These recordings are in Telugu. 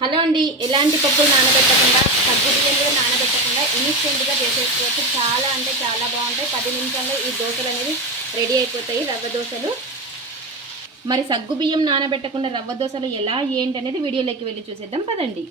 హలో అండి. ఎలాంటి పప్పులు నానబెట్టకుండా సగ్గు బియ్యంలో నానబెట్టకుండా ఇన్స్టెంట్గా చేసేసుకోవచ్చు. చాలా అంటే చాలా బాగుంటాయి. పది నిమిషాల్లో ఈ దోశలు అనేది రెడీ అయిపోతాయి. రవ్వ దోశలు. మరి సగ్గు బియ్యం నానబెట్టకుండా రవ్వ దోశలు ఎలా ఏంటి అనేది వీడియోలోకి వెళ్ళి చూసేద్దాం. పదండి.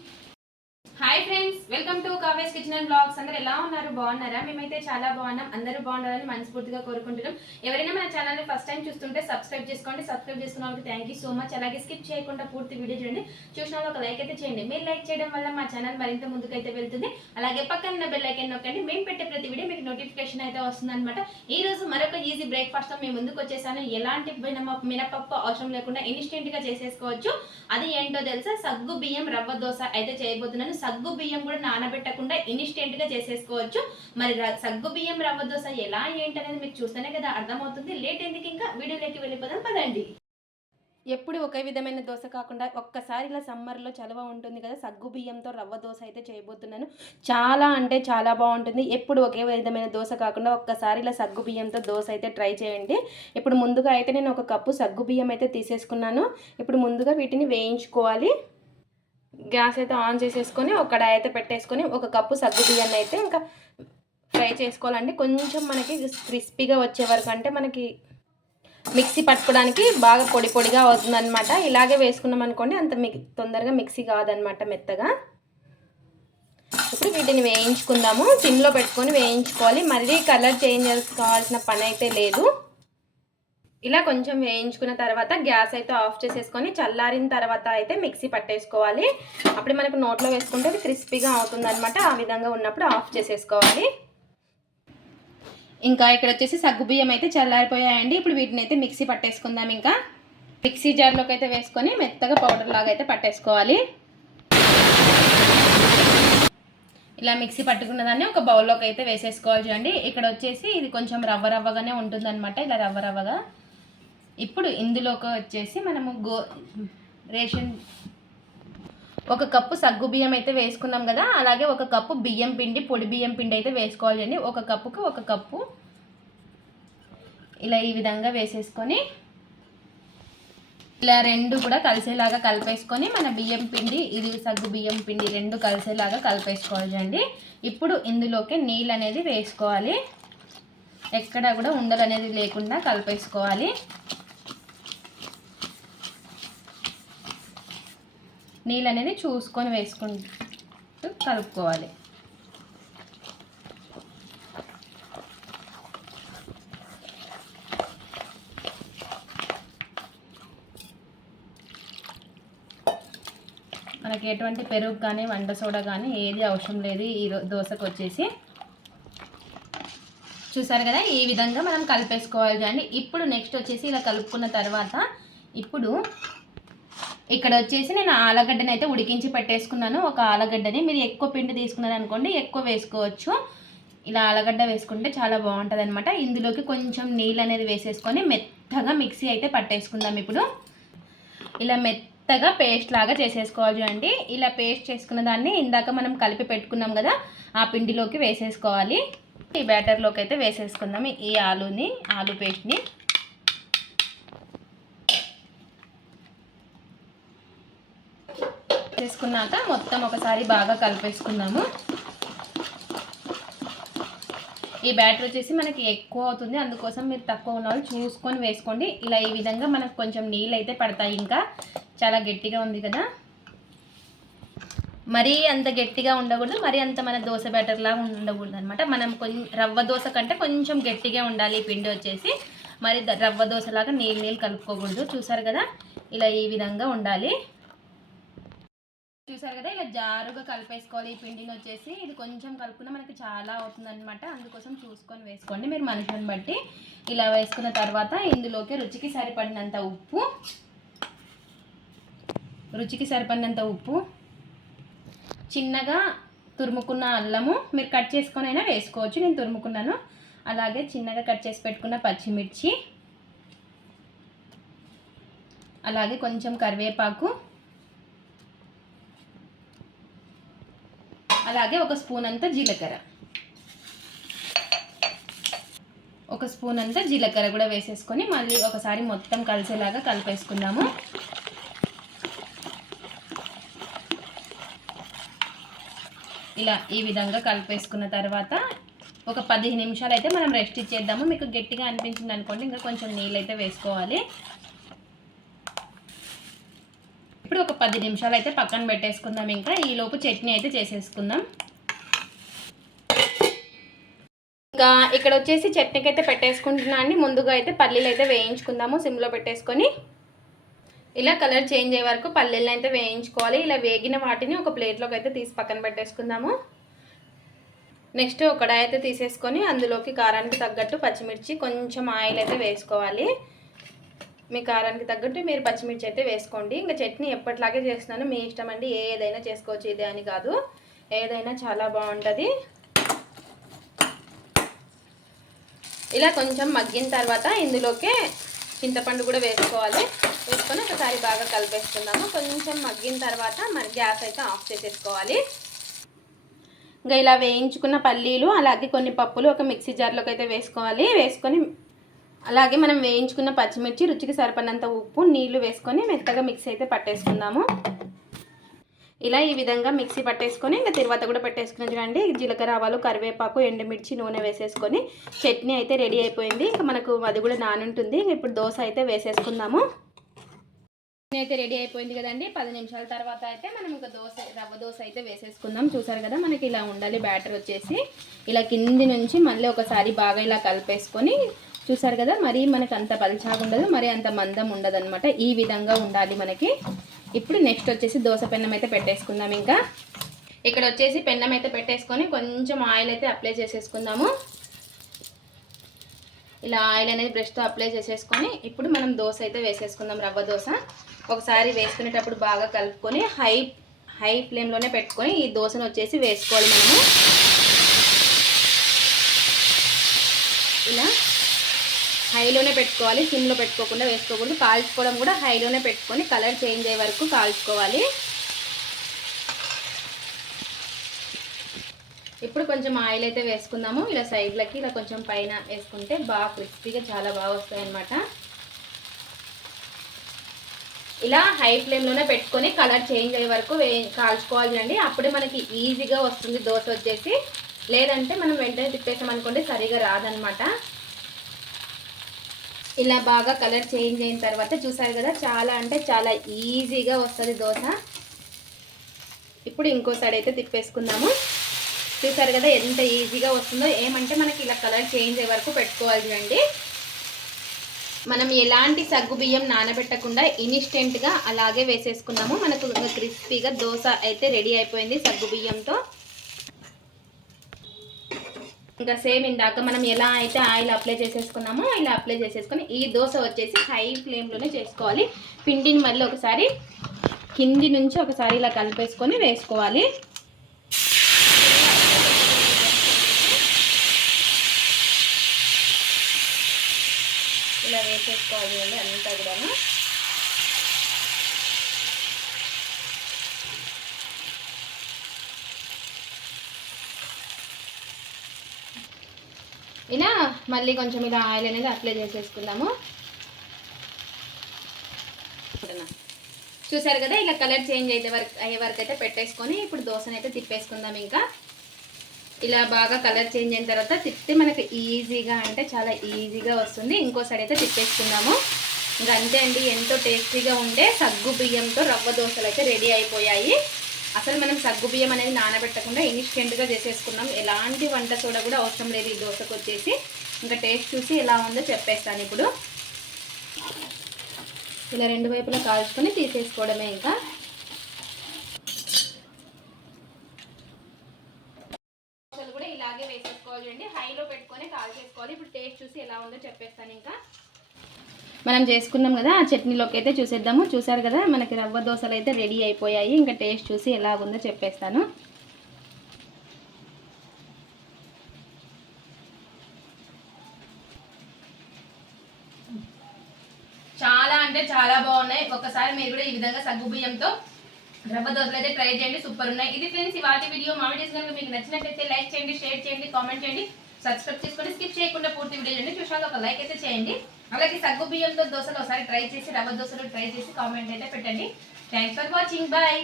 హాయ్ ఫ్రెండ్స్ వెల్కమ్ టు కావేస్ కిచెన్ అండ్ బ్లాగ్స్ అందరూ ఎలా ఉన్నారు? బాగున్నారా? మేమైతే చాలా బాగున్నాం. అందరూ బాగుండాలని మనస్ఫూర్తిగా కోరుకుంటున్నాం. ఎవరైనా మన ఛానల్ని ఫస్ట్ టైం చూస్తుంటే సబ్స్క్రైబ్ చేసుకోండి. సబ్స్క్రైబ్ చేసుకున్న వాళ్ళకి థ్యాంక్ యూ సో మచ్ అలాగే స్కిప్ చేయకుండా పూర్తి వీడియో చూడండి. చూసిన ఒక లైక్ అయితే చేయండి. మీరు లైక్ చేయడం వల్ల మా ఛానల్ మరింత ముందుకైతే వెళ్తుంది. అలాగే పక్కన బెల్ ఐకన్ నొక్కండి. మేము పెట్టే ప్రతి వీడియో మీకు నోటిఫికేషన్ అయితే వస్తుంది అనమాట ఈ రోజు మరొక ఈజీ బ్రేక్ఫాస్ట్తో మేము ముందుకు వచ్చేసాను. ఎలాంటి మినప- మినపప్పు అవసరం లేకుండా ఇన్స్టెంట్గా చేసేసుకోవచ్చు. అది ఏంటో తెలుసా? సగ్గు బియ్యం రవ్వ దోశ అయితే చేయబోతున్నాను. సగ్గు బియ్యం కూడా నానబెట్టకుండా ఇన్స్టెంట్గా చేసేసుకోవచ్చు. మరి సగ్గు బియ్యం రవ్వ దోశ ఎలా ఏంటి అనేది మీకు చూస్తేనే కదా అర్థమవుతుంది. లేట్ ఎందుకు ఇంకా? వీడియోలోకి వెళ్ళిపోదాం పదండి. ఎప్పుడు ఒకే విధమైన దోశ కాకుండా ఒక్కసారి ఇలా సమ్మర్లో చలవ ఉంటుంది కదా సగ్గు బియ్యంతో రవ్వ దోశ అయితే చేయబోతున్నాను. చాలా అంటే చాలా బాగుంటుంది. ఎప్పుడు ఒకే విధమైన దోశ కాకుండా ఒక్కసారి ఇలా సగ్గు బియ్యంతో దోశ అయితే ట్రై చేయండి. ఇప్పుడు ముందుగా అయితే నేను ఒక కప్పు సగ్గు బియ్యం అయితే తీసేసుకున్నాను. ఇప్పుడు ముందుగా వీటిని వేయించుకోవాలి. గ్యాస్ అయితే ఆన్ చేసేసుకొని ఒక కడాయి అయితే పెట్టేసుకొని ఒక కప్పు సగ్గు బియ్యాన్ని అయితే ఇంకా ఫ్రై చేసుకోవాలండి. కొంచెం మనకి క్రిస్పీగా వచ్చే వరకు అంటే మనకి మిక్సీ పట్టుకోవడానికి బాగా పొడి పొడిగా అవుతుందన్నమాట. ఇలాగే వేసుకున్నాం అనుకోండి అంత మిక్ తొందరగా మిక్సీ కాదనమాట మెత్తగా. ఇప్పుడు వీటిని వేయించుకుందాము. సిమ్లో పెట్టుకొని వేయించుకోవాలి. మళ్ళీ కలర్ చేంజ్ చేసుకోవాల్సిన పని అయితే లేదు. ఇలా కొంచెం వేయించుకున్న తర్వాత గ్యాస్ అయితే ఆఫ్ చేసేసుకొని చల్లారిన తర్వాత అయితే మిక్సీ పట్టేసుకోవాలి. అప్పుడు మనకు నోట్లో వేసుకుంటే అది క్రిస్పీగా అవుతుంది అనమాట ఆ విధంగా ఉన్నప్పుడు ఆఫ్ చేసేసుకోవాలి. ఇంకా ఇక్కడ వచ్చేసి సగ్గు బియ్యం అయితే చల్లారిపోయాయండి. ఇప్పుడు వీటిని అయితే మిక్సీ పట్టేసుకుందాం ఇంకా. మిక్సీ జార్లోకి అయితే వేసుకొని మెత్తగా పౌడర్ లాగా అయితే పట్టేసుకోవాలి. ఇలా మిక్సీ పట్టుకున్న దాన్ని ఒక బౌల్లోకి అయితే వేసేసుకోవాలి చూడండి. ఇక్కడ వచ్చేసి ఇది కొంచెం రవ్వ రవ్వగానే ఉంటుందన్నమాట. ఇలా రవ్వ రవ్వగా. ఇప్పుడు ఇందులోకి వచ్చేసి మనము గో రేషన్ ఒక కప్పు సగ్గు బియ్యం అయితే వేసుకున్నాం కదా అలాగే ఒక కప్పు బియ్యం పిండి పొడి బియ్యం పిండి అయితే వేసుకోవాలి అండి. ఒక కప్పుకు ఒక కప్పు ఇలా ఈ విధంగా వేసేసుకొని ఇలా రెండు కూడా కలిసేలాగా కలిపేసుకొని మన బియ్యం పిండి ఇది సగ్గు బియ్యం పిండి రెండు కలిసేలాగా కలిపేసుకోవాలండి అండి. ఇప్పుడు ఇందులోకి నీళ్ళు అనేది వేసుకోవాలి. ఎక్కడ కూడా ఉండలు అనేది లేకుండా కలిపేసుకోవాలి. నీళ్ళు అనేది చూసుకొని వేసుకుంటూ కలుపుకోవాలి. మనకి ఎటువంటి పెరుగు కానీ వంట సోడా కానీ ఏది అవసరం లేదు. ఈ దోశకు వచ్చేసి చూసారు కదా ఈ విధంగా మనం కలిపేసుకోవాలి. అండి ఇప్పుడు నెక్స్ట్ వచ్చేసి ఇలా కలుపుకున్న తర్వాత ఇప్పుడు ఇక్కడ వచ్చేసి నేను ఆలగడ్డని అయితే ఉడికించి పెట్టేసుకున్నాను. ఒక ఆలగడ్డని మీరు ఎక్కువ పిండి తీసుకున్నారు అనుకోండి ఎక్కువ వేసుకోవచ్చు. ఇలా ఆలగడ్డ వేసుకుంటే చాలా బాగుంటుంది అనమాట ఇందులోకి కొంచెం నీళ్ళు అనేది వేసేసుకొని మెత్తగా మిక్సీ అయితే పట్టేసుకుందాం ఇప్పుడు. ఇలా మెత్తగా పేస్ట్ లాగా చేసేసుకోవాలి చూడండి. ఇలా పేస్ట్ చేసుకున్న దాన్ని ఇందాక మనం కలిపి పెట్టుకున్నాం కదా ఆ పిండిలోకి వేసేసుకోవాలి. ఈ బ్యాటర్లోకి అయితే వేసేసుకుందాం ఈ ఆలుని ఆలు పేస్ట్ని. చేసుకున్నాక మొత్తం ఒకసారి బాగా కలిపేసుకున్నాము ఈ బ్యాటర్ వచ్చేసి మనకి ఎక్కువ అవుతుంది. అందుకోసం మీరు తక్కువ ఉన్న వాళ్ళు చూసుకొని వేసుకోండి. ఇలా ఈ విధంగా మనకు కొంచెం నీళ్ళు అయితే పడతాయి ఇంకా. చాలా గట్టిగా ఉంది కదా. మరీ అంత గట్టిగా ఉండకూడదు. మరీ అంత మన దోశ బ్యాటర్ లాగా ఉండకూడదు అనమాట మనం కొంచెం రవ్వ దోశ కంటే కొంచెం గట్టిగా ఉండాలి పిండి వచ్చేసి. మరి రవ్వ దోశలాగా నీళ్ళు నీళ్ళు కలుపుకోకూడదు. చూసారు కదా? ఇలా ఈ విధంగా ఉండాలి. చూసారు కదా ఇలా జారుగా కలిపేసుకోవాలి. ఈ పిండిని వచ్చేసి ఇది కొంచెం కలుపుకున్న మనకి చాలా అవుతుంది అనమాట అందుకోసం చూసుకొని వేసుకోండి. మీరు మనుషులను బట్టి ఇలా వేసుకున్న తర్వాత ఇందులోకి రుచికి సరిపడినంత ఉప్పు రుచికి సరిపడినంత ఉప్పు చిన్నగా తురుముకున్న అల్లము మీరు కట్ చేసుకొని అయినా వేసుకోవచ్చు. నేను తురుముకున్నాను. అలాగే చిన్నగా కట్ చేసి పెట్టుకున్న పచ్చిమిర్చి అలాగే కొంచెం కరివేపాకు అలాగే ఒక స్పూన్ అంత జీలకర్ర. ఒక స్పూన్ అంతా జీలకర్ర కూడా వేసేసుకొని మళ్ళీ ఒకసారి మొత్తం కలిసేలాగా కలిపేసుకుందాము. ఇలా ఈ విధంగా కలిపేసుకున్న తర్వాత ఒక పదిహేను నిమిషాలు అయితే మనం రెస్ట్ ఇచ్చేద్దాము. మీకు గట్టిగా అనిపించింది అనుకోండి ఇంకా కొంచెం నీళ్ళు అయితే వేసుకోవాలి ఇప్పుడు ఒక పది నిమిషాలు అయితే పక్కన పెట్టేసుకుందాం ఇంకా. ఈలోపు చట్నీ అయితే చేసేసుకుందాం. ఇంకా ఇక్కడ వచ్చేసి చట్నీకి అయితే పెట్టేసుకుంటున్నా అండి. ముందుగా అయితే పల్లీలు అయితే వేయించుకుందాము. సిమ్లో పెట్టేసుకొని ఇలా కలర్ చేంజ్ అయ్యే వరకు పల్లీలను అయితే వేయించుకోవాలి. ఇలా వేగిన వాటిని ఒక ప్లేట్లోకి అయితే తీసి పక్కన పెట్టేసుకుందాము. నెక్స్ట్ ఒక అయితే తీసేసుకొని అందులోకి కారానికి తగ్గట్టు పచ్చిమిర్చి కొంచెం ఆయిల్ అయితే వేసుకోవాలి. మీ కారానికి తగ్గట్టు మీరు పచ్చిమిర్చి అయితే వేసుకోండి. ఇంకా చట్నీ ఎప్పటిలాగే చేస్తున్నాను. మీ ఇష్టం అండి ఏ ఏదైనా చేసుకోవచ్చు ఇదే అని కాదు. ఏదైనా చాలా బాగుంటుంది. ఇలా కొంచెం మగ్గిన తర్వాత ఇందులోకే చింతపండు కూడా వేసుకోవాలి. వేసుకొని ఒకసారి బాగా కలిపేసుకుందాము. కొంచెం మగ్గిన తర్వాత మరి గ్యాస్ అయితే ఆఫ్ చేసేసుకోవాలి. ఇంకా ఇలా వేయించుకున్న పల్లీలు అలాగే కొన్ని పప్పులు ఒక మిక్సీ జార్లోకి అయితే వేసుకోవాలి. వేసుకొని అలాగే మనం వేయించుకున్న పచ్చిమిర్చి రుచికి సరిపడినంత ఉప్పు నీళ్ళు వేసుకొని మెత్తగా మిక్సీ అయితే పట్టేసుకుందాము. ఇలా ఈ విధంగా మిక్సీ పట్టేసుకొని ఇంకా తర్వాత కూడా పెట్టేసుకుని చూడండి. జీలకర్ర ఆవాలు కరివేపాకు ఎండుమిర్చి నూనె వేసేసుకొని చట్నీ అయితే రెడీ అయిపోయింది. ఇంకా మనకు అది కూడా నానుంటుంది. ఇప్పుడు దోశ అయితే వేసేసుకుందాము. చట్నీ అయితే రెడీ అయిపోయింది కదండి. పది నిమిషాల తర్వాత అయితే మనం ఇంకా దోశ రవ్వ దోశ అయితే వేసేసుకుందాం. చూసారు కదా మనకి ఇలా ఉండాలి బ్యాటర్ వచ్చేసి. ఇలా కింది నుంచి మళ్ళీ ఒకసారి బాగా ఇలా కలిపేసుకొని చూసారు కదా మరి మనకు అంత పలుచాగా ఉండదు మరి అంత మందం ఉండదు ఈ విధంగా ఉండాలి మనకి. ఇప్పుడు నెక్స్ట్ వచ్చేసి దోశ పెన్నం అయితే పెట్టేసుకుందాం ఇంకా. ఇక్కడ వచ్చేసి పెన్నం అయితే పెట్టేసుకొని కొంచెం ఆయిల్ అయితే అప్లై చేసేసుకుందాము. ఇలా ఆయిల్ అనేది బ్రష్తో అప్లై చేసేసుకొని ఇప్పుడు మనం దోశ అయితే వేసేసుకుందాం రవ్వ దోశ. ఒకసారి వేసుకునేటప్పుడు బాగా కలుపుకొని హై హై ఫ్లేమ్లోనే పెట్టుకొని ఈ దోశను వచ్చేసి వేసుకోవాలి మనము. ఇలా హైలోనే పెట్టుకోవాలి సిమ్లో పెట్టుకోకుండా వేసుకోకూడదు. కాల్చుకోవడం కూడా హైలోనే పెట్టుకొని కలర్ చేంజ్ అయ్యే వరకు కాల్చుకోవాలి. ఇప్పుడు కొంచెం ఆయిల్ అయితే వేసుకుందాము. ఇలా సైడ్లకి ఇలా కొంచెం పైన వేసుకుంటే బాగా క్రిస్పీగా చాలా బాగా వస్తాయన్నమాట. ఇలా హై ఫ్లేమ్లోనే పెట్టుకొని కలర్ చేంజ్ అయ్యే వరకు వే కాల్చుకోవాలి అప్పుడే మనకి ఈజీగా వస్తుంది. దోశ వచ్చేసి. లేదంటే మనం వెంటనే తిప్పేసాం అనుకోండి సరిగా రాదనమాట ఇలా బాగా కలర్ చేంజ్ అయిన తర్వాత చూసారు కదా చాలా అంటే చాలా ఈజీగా వస్తుంది దోశ. ఇప్పుడు ఇంకో సైడ్ అయితే తిప్పేసుకుందాము. చూసారు కదా ఎంత ఈజీగా వస్తుందో ఏమంటే మనకి ఇలా కలర్ చేంజ్ అయ్యే వరకు పెట్టుకోవాలి చూడండి. మనం ఎలాంటి సగ్గు బియ్యం నానబెట్టకుండా ఇన్స్టెంట్గా అలాగే వేసేసుకున్నాము. మనకు క్రిస్పీగా దోశ అయితే రెడీ అయిపోయింది సగ్గు బియ్యంతో. ఇంకా సేమ్ ఇందాక మనం ఎలా అయితే ఆయిల్ అప్లై చేసేసుకున్నామో ఇలా అప్లై చేసేసుకొని ఈ దోశ వచ్చేసి హై ఫ్లేమ్లోనే చేసుకోవాలి. పిండిని మళ్ళీ ఒకసారి కింది నుంచి ఒకసారి ఇలా కలిపేసుకొని వేసుకోవాలి. ఇలా వేసేసుకోవాలి అండి అంతా కూడాను. ఇలా మళ్ళీ కొంచెం ఇలా ఆయిల్ అనేది అప్లై చేసేసుకుందాము. చూసారు కదా ఇలా కలర్ చేంజ్ అయితే వరకు అయ్యే వరకు అయితే పెట్టేసుకొని ఇప్పుడు దోశను అయితే తిప్పేసుకుందాం ఇంకా. ఇలా బాగా కలర్ చేంజ్ అయిన తర్వాత తిప్పితే మనకి ఈజీగా అంటే చాలా ఈజీగా వస్తుంది. ఇంకో సైడ్ అయితే తిప్పేసుకుందాము. ఇంకా అంతే అండి ఎంతో టేస్టీగా ఉండే సగ్గు బియ్యంతో రవ్వ దోశలు అయితే రెడీ అయిపోయాయి. అసలు మనం సగ్గు బియ్యం అనేది నానబెట్టకుండా ఇన్స్టెంట్గా చేసేసుకున్నాం. ఎలాంటి వంట సోడా కూడా అవసరం లేదు. ఈ దోశకు వచ్చేసి ఇంకా టేస్ట్ చూసి ఎలా ఉందో చెప్పేస్తాను ఇప్పుడు. ఇలా రెండు వైపులా కాల్చుకొని తీసేసుకోవడమే ఇంకా. కూడా ఇలాగే వేసేసుకోవాలి అండి హైలో పెట్టుకొని కాల్ చేసుకోవాలి ఇప్పుడు టేస్ట్ చూసి ఎలా ఉందో చెప్పేస్తాను ఇంకా. మనం చేసుకున్నాం కదా ఆ చట్నీలోకి అయితే చూసేద్దాము. చూసారు కదా మనకి రవ్వ దోశలు అయితే రెడీ అయిపోయాయి. ఇంకా టేస్ట్ చూసి ఎలా ఉందో చెప్పేస్తాను. చాలా అంటే చాలా బాగున్నాయి. ఒకసారి మీరు కూడా ఈ విధంగా సగ్గు బియ్యంతో రవ్వ దోశలు అయితే ట్రై చేయండి. సూపర్ ఉన్నాయి. ఇది ఫ్రెండ్స్ వాటి వీడియో మా వీడియోస్ కనుక మీకు నచ్చినట్లయితే లైక్ చేయండి షేర్ చేయండి కామెంట్ చేయండి. సబ్స్క్రైబ్ చేసుకొని స్కిప్ చేయకుండా పూర్తి వీడియో చూడండి. చూసాక ఒక లైక్ అయితే చేయండి. అలాగే సగ్గు బియ్యంతో దోశలు ఒకసారి ట్రై చేసి రవ్వ దోశలు ట్రై చేసి కామెంట్ అయితే పెట్టండి. Thanks for watching bye